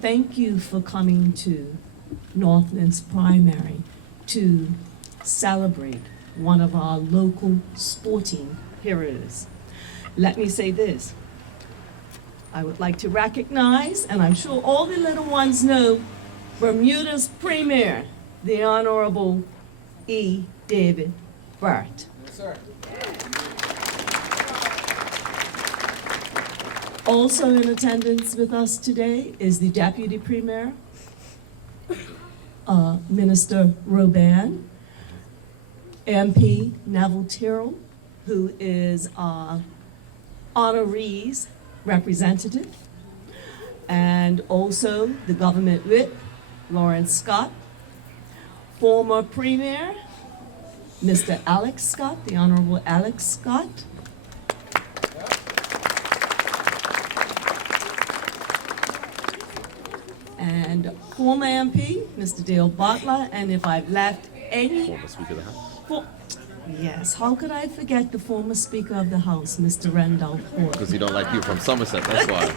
Thank you for coming to Northland's primary to celebrate one of our local sporting heroes. Let me say this. I would like to recognize, and I'm sure all the little ones know, Bermuda's premier, the Honorable E. David Burt. Yes, sir. Also in attendance with us today is the Deputy Premier, Minister Roban, MP Neville Tyrrell, who is our honorees representative, and also the government whip, Lawrence Scott, former Premier, Mr. Alex Scott, the Honorable Alex Scott, and former MP, Mr. Dale Butler, and if I've left any... Former Speaker of the House. Yes, how could I forget the former Speaker of the House, Mr. Randolph Ford? Because you don't like people from Somerset, that's why.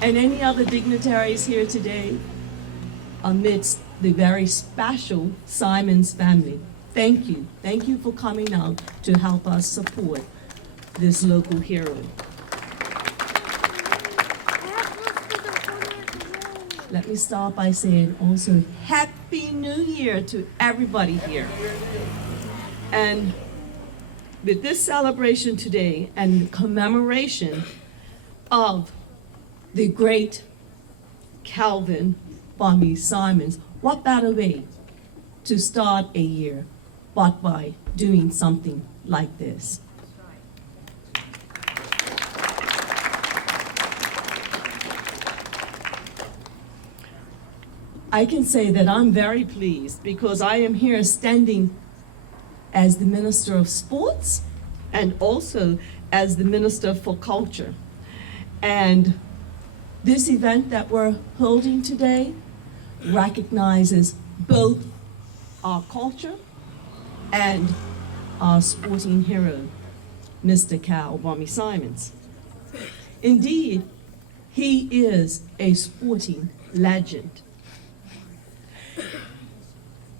And any other dignitaries here today amidst the very special Simons family. Thank you. Thank you for coming out to help us support this local hero. Let me start by saying also Happy New Year to everybody here. And with this celebration today and commemoration of the great Calvin Bummy Simons, what better way to start a year but by doing something like this? I can say that I'm very pleased because I am here standing as the Minister of Sports and also as the Minister for Culture. And this event that we're holding today recognizes both our culture and our sporting hero, Mr. Cal Bummy Simons. Indeed, he is a sporting legend.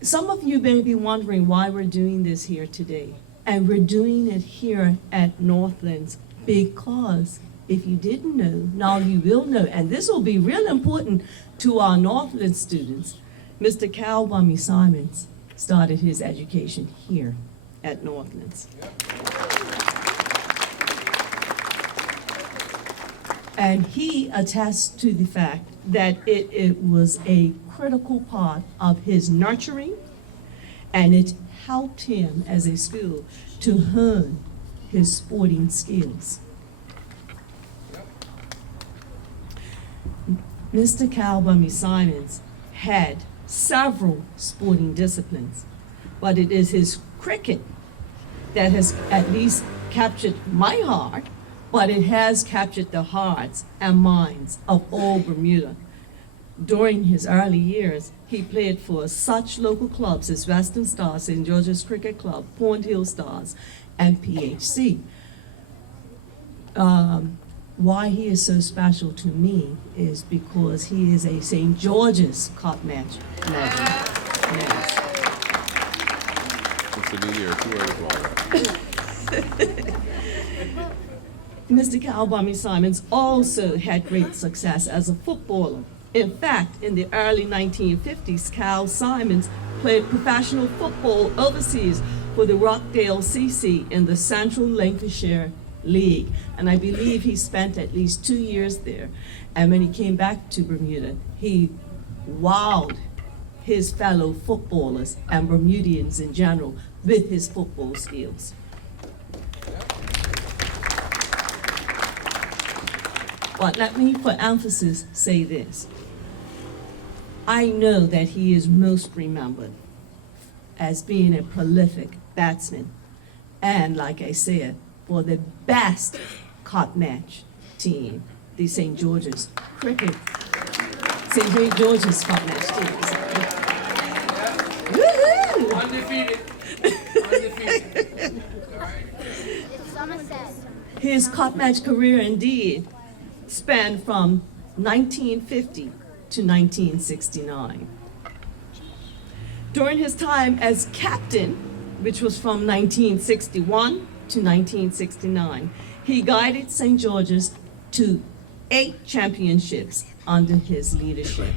Some of you may be wondering why we're doing this here today. And we're doing it here at Northlands because if you didn't know, now you will know. And this will be real important to our Northlands students. Mr. Cal Bummy Simons started his education here at Northlands. And he attests to the fact that it was a critical part of his nurturing, and it helped him as a school to hone his sporting skills. Mr. Cal Bummy Simons had several sporting disciplines, but it is his cricket that has at least captured my heart, but it has captured the hearts and minds of all Bermuda. During his early years, he played for such local clubs as Western Stars, St. George's Cricket Club, Pond Hill Stars, and PHC. Why he is so special to me is because he is a St. George's Cup match legend. Yes. It's the new year, too early for all that. Mr. Cal Bummy Simons also had great success as a footballer. In fact, in the early 1950s, Cal Simons played professional football overseas for the Rockdale CC in the Central Lancashire League. And I believe he spent at least 2 years there. And when he came back to Bermuda, he wowed his fellow footballers and Bermudians in general with his football skills. But let me, for emphasis, say this. I know that he is most remembered as being a prolific batsman, and like I said, for the best cup match team, the St. George's Cricket, St. George's Cup match team. Woohoo! Undefeated. Undefeated. All right. His cup match career indeed spanned from 1950 to 1969. During his time as captain, which was from 1961 to 1969, he guided St. George's to 8 championships under his leadership.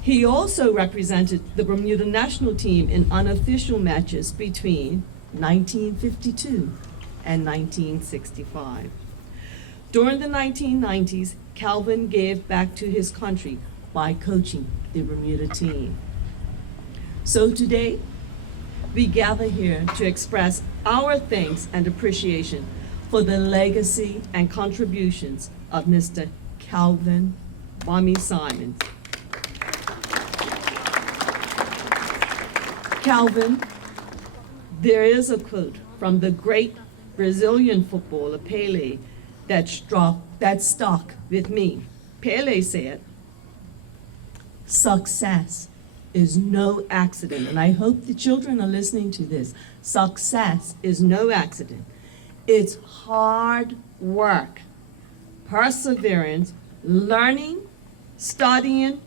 He also represented the Bermuda national team in unofficial matches between 1952 and 1965. During the 1990s, Calvin gave back to his country by coaching the Bermuda team. So today, we gather here to express our thanks and appreciation for the legacy and contributions of Mr. Calvin Bummy Simons. Calvin, there is a quote from the great Brazilian footballer Pelé that stuck with me. Pelé said, "Success is no accident," and I hope the children are listening to this. Success is no accident. It's hard work, perseverance, learning, studying,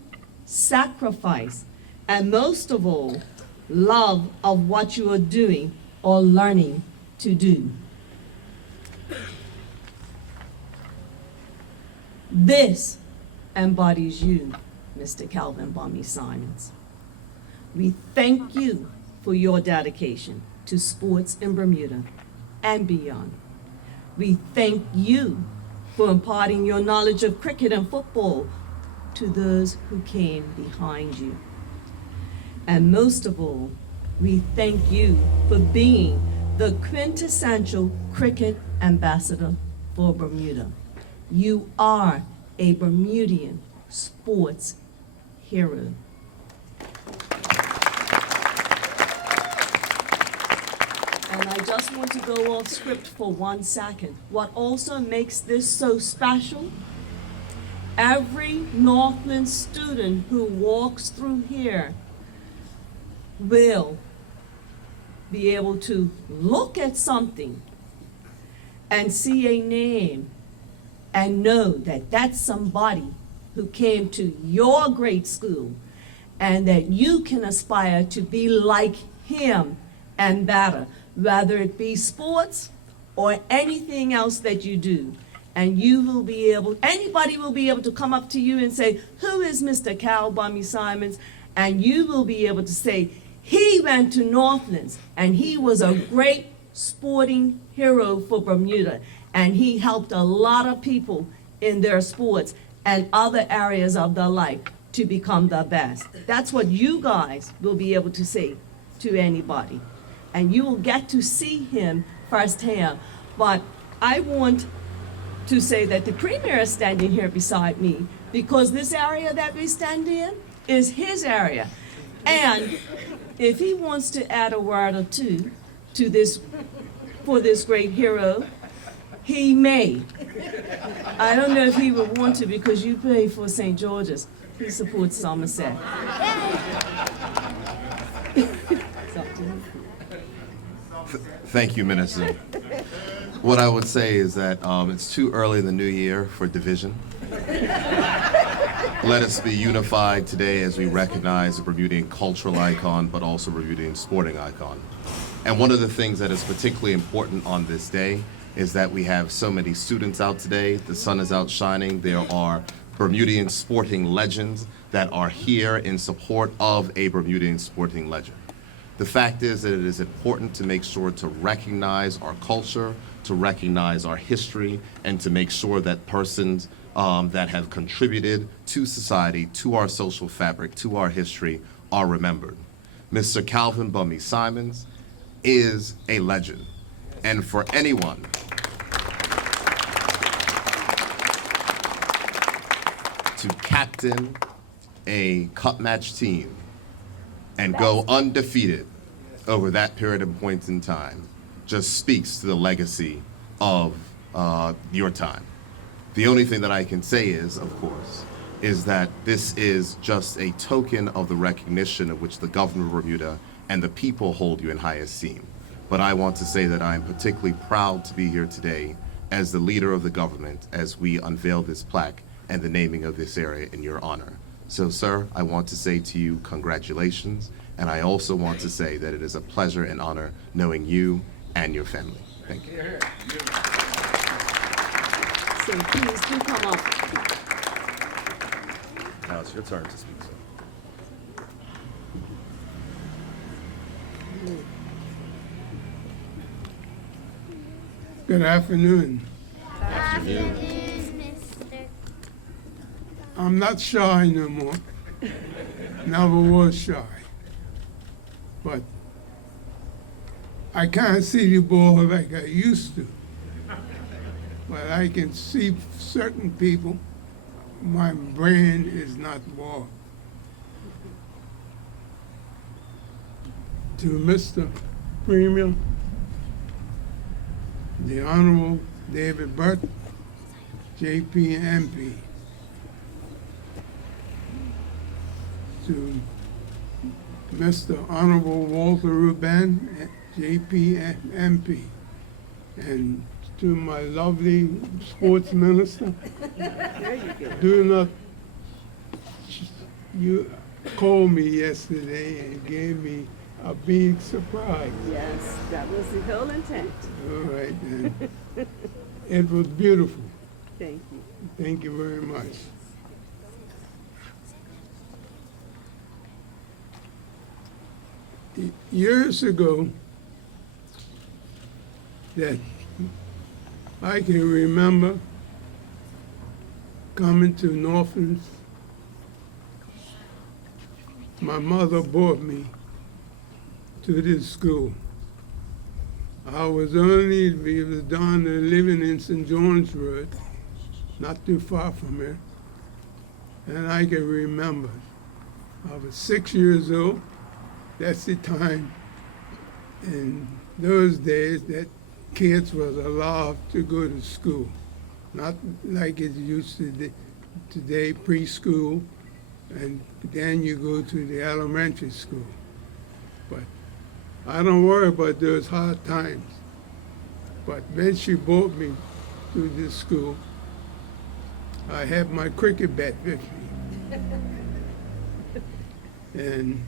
sacrifice, and most of all, love of what you are doing or learning to do. This embodies you, Mr. Calvin Bummy Simons. We thank you for your dedication to sports in Bermuda and beyond. We thank you for imparting your knowledge of cricket and football to those who came behind you. And most of all, we thank you for being the quintessential cricket ambassador for Bermuda. You are a Bermudian sports hero. And I just want to go off script for 1 second. What also makes this so special, every Northland student who walks through here will be able to look at something and see a name and know that that's somebody who came to your great school and that you can aspire to be like him and better, whether it be sports or anything else that you do. And you will be able, anybody will be able to come up to you and say, "Who is Mr. Cal Bummy Simons?" And you will be able to say, "He went to Northlands and he was a great sporting hero for Bermuda, and he helped a lot of people in their sports and other areas of their life to become the best." That's what you guys will be able to say to anybody. And you will get to see him firsthand. But I want to say that the Premier is standing here beside me because this area that we stand in is his area. And if he wants to add a word or two to this, for this great hero, he may. I don't know if he would want to because you play for St. George's. He supports Somerset. Thank you, Minister. What I would say is that it's too early in the new year for division. Let us be unified today as we recognize a Bermudian cultural icon, but also a Bermudian sporting icon. And one of the things that is particularly important on this day is that we have so many students out today. The sun is out shining. There are Bermudian sporting legends that are here in support of a Bermudian sporting legend. The fact is that it is important to make sure to recognize our culture, to recognize our history, and to make sure that persons that have contributed to society, to our social fabric, to our history, are remembered. Mr. Calvin Bummy Simons is a legend. And for anyone to captain a cup match team and go undefeated over that period of points in time just speaks to the legacy of your time. The only thing that I can say is, of course, is that this is just a token of the recognition of which the government of Bermuda and the people hold you in high esteem. But I want to say that I am particularly proud to be here today as the leader of the government as we unveil this plaque and the naming of this area in your honor. So, sir, I want to say to you congratulations, and I also want to say that it is a pleasure and honor knowing you and your family. Thank you. So please do come up. Now it's your turn to speak, sir. Good afternoon. Afternoon. Mister. I'm not shy no more. Never was shy. But I can't see the ball like I used to. But I can see certain people. My brain is not ball. To Mr. Premier, the Honorable David Burt JP MP, to Mr. Honorable Walter Ruben JP MP, and to my lovely sports minister. Do not, you called me yesterday and gave me a big surprise. Yes, that was the whole intent. All right, then. It was beautiful. Thank you. Thank you very much. Years ago, that I can remember coming to Northlands. My mother brought me to this school. We was down there living in St. John's Road, not too far from here. And I can remember, I was 6 years old. That's the time in those days that kids was allowed to go to school. Not like it used to be today, preschool, and then you go to the elementary school. But I don't worry about those hard times. But when she brought me to this school, I had my cricket bat with me. And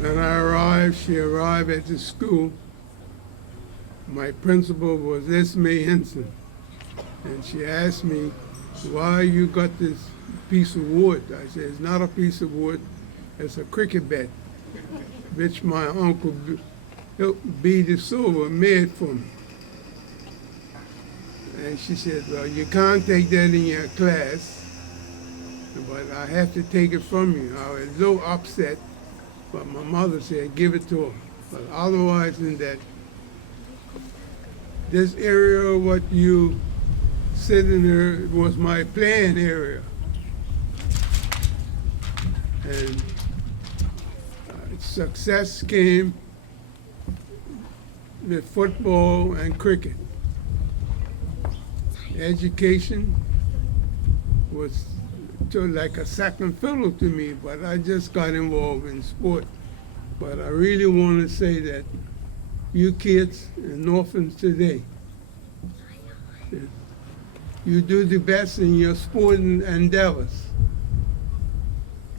when she arrived at the school, my principal was Esme Henson. And she asked me, why you got this piece of wood? I said, it's not a piece of wood, it's a cricket bat, which my uncle B. De Silva made for me. And she said, well, you can't take that in your class, but I have to take it from you. I was a little upset, but my mother said, give it to her. But otherwise than that, this area, what you sit in there, was my playing area. And success came with football and cricket. Education was like a second fiddle to me, but I just got involved in sport. But I really want to say that you kids in Northlands today, you do the best in your sporting endeavors,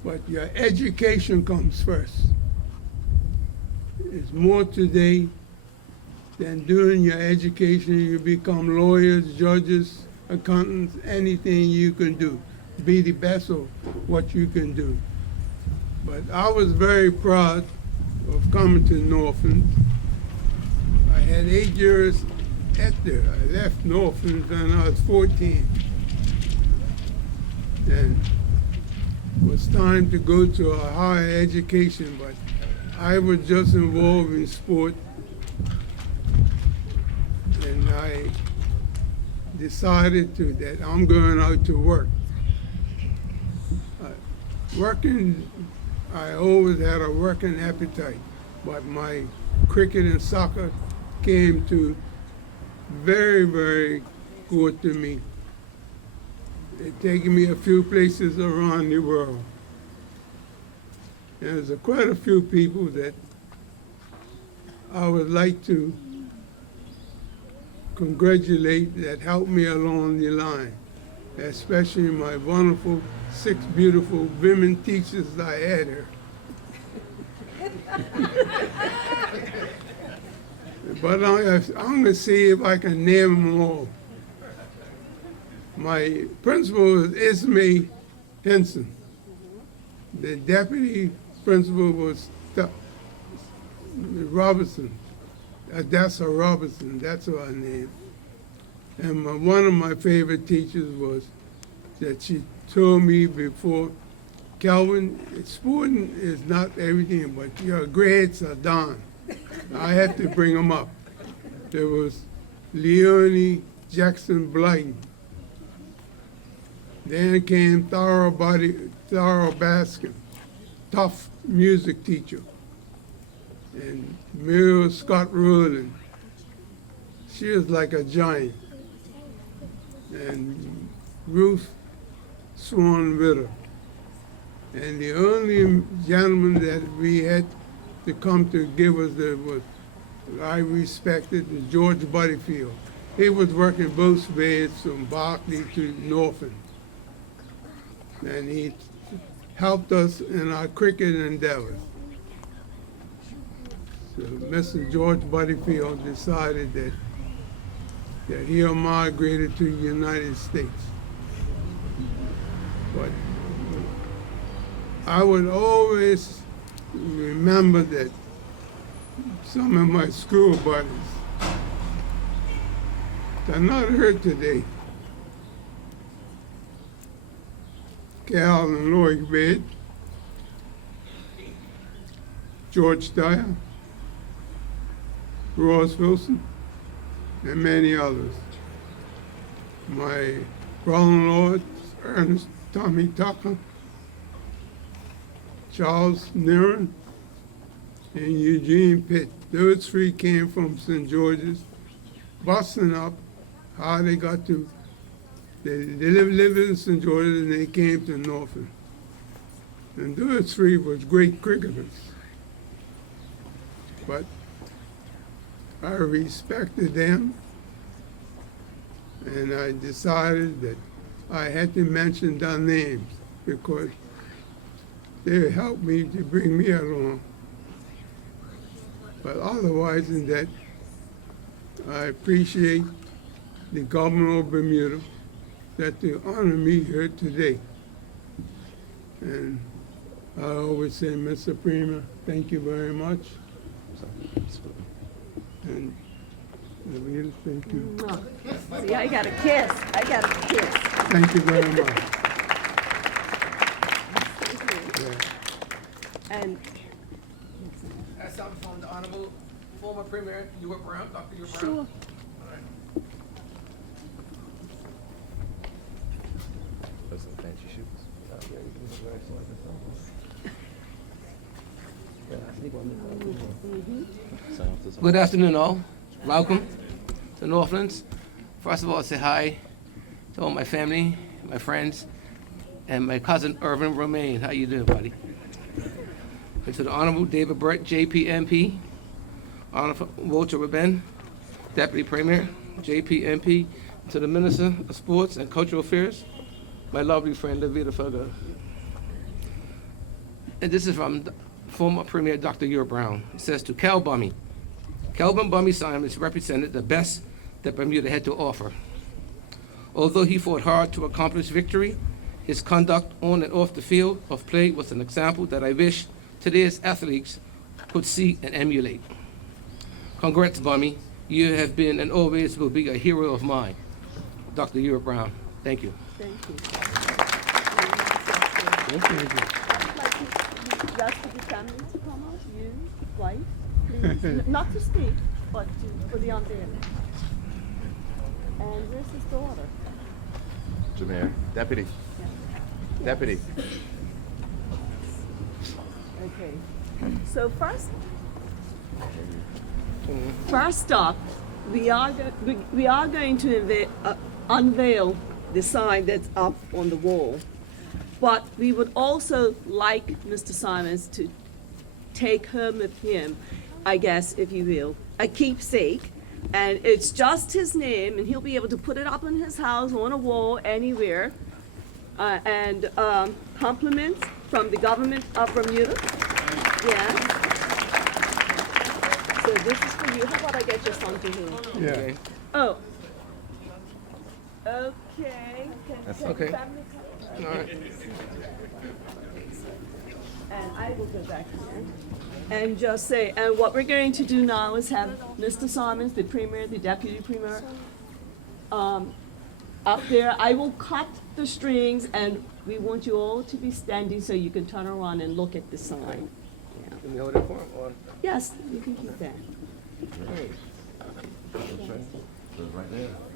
but your education comes first. It's more today than during your education. You become lawyers, judges, accountants, anything you can do. Be the best of what you can do. But I was very proud of coming to Northlands. I had 8 years at there. I left Northlands when I was 14. And it was time to go to a higher education, but I was just involved in sport. And I decided that I'm going out to work. Working, I always had a working appetite, but my cricket and soccer came to very, very good to me. It taken me a few places around the world. And there's quite a few people that I would like to congratulate that helped me along the line, especially my wonderful 6 beautiful women teachers I had here. But I'm going to see if I can name them all. My principal is Ismay Henson. The deputy principal was Robertson. Adessa Robertson, that's her name. And one of my favorite teachers was that she told me before, Calvin, sporting is not everything, but your grades are done. I have to bring them up. There was Leonie Jackson Blyton. Then came Thara Baskin, tough music teacher. And Muriel Scott Rowland. She was like a giant. And Ruth Swan Ritter. And the only gentleman that we had to come to give us that was I respected was George Butterfield. He was working both ways from Berkeley to Norfolk. And he helped us in our cricket endeavors. So Mr. George Butterfield decided that he'll migrate to the United States. But I would always remember that some of my school buddies, they're not here today. Cal and Lloyd Wade, George Dyer, Ross Wilson, and many others. My brother-in-law, Ernest Tommy Tucker, Charles Niren, and Eugene Pitt. Those 3 came from St. George's, busting up how they got to, they lived in St. George's and they came to Norfolk. And those 3 was great cricketers. But I respected them, and I decided that I had to mention their names because they helped me to bring me along. But otherwise than that, I appreciate the governor of Bermuda that they honor me here today. And I always say, Mr. Premier, thank you very much. And Louise, thank you. See, I got a kiss. I got a kiss. Thank you very much. And That's something from the Honorable former Premier Ewart Brown, Dr. Ewart Brown. sure. Those are the fancy shoes. Good afternoon, all. Welcome to Northlands. First of all, I say hi to all my family, my friends, and my cousin Irvin Romaine. How you doing, buddy? And to the Honorable David Burt JP MP, Honorable Walter Rabin, Deputy Premier JP MP, to the Minister of Sports and Cultural Affairs, my lovely friend Levita Fogo. And this is from former Premier Dr. Ewart Brown. It says to Cal Bummy, Calvin Bummy Simons represented the best that Bermuda had to offer. Although he fought hard to accomplish victory, his conduct on and off the field of play was an example that I wish today's athletes could see and emulate. Congrats, Bummy. You have been and always will be a hero of mine. Dr. Ewart Brown. Thank you. Thank you. Thank you. I'd like the rest of the family to come out, you, wife, please. Not to speak, but for the unveiling. And where's his daughter? Jameer, deputy. Deputy. Okay. So first up, we are going to unveil the sign that's up on the wall. But we would also like Mr. Simons to take home with him, I guess, if you will, a keepsake And it's just his name, and he'll be able to put it up in his house, on a wall, anywhere. And compliments from the government of Bermuda. Yes. So this is for you. How about I get your son to him? Okay. Oh. Okay. Can okay. family come? All right. And I will go back here and just say, and what we're going to do now is have Mr. Simons, the Premier, the Deputy Premier, up there. I will cut the strings, and we want you all to be standing so you can turn around and look at the sign. Yeah. Can you hold it for him? Or? Yes, you can keep that.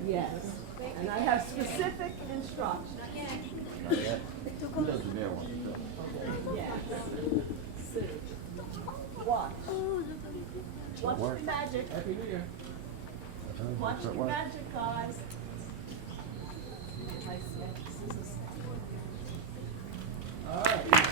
Yes. And I have specific instructions. Yes. So, watch. Watch the magic. Watch the magic, guys. All right.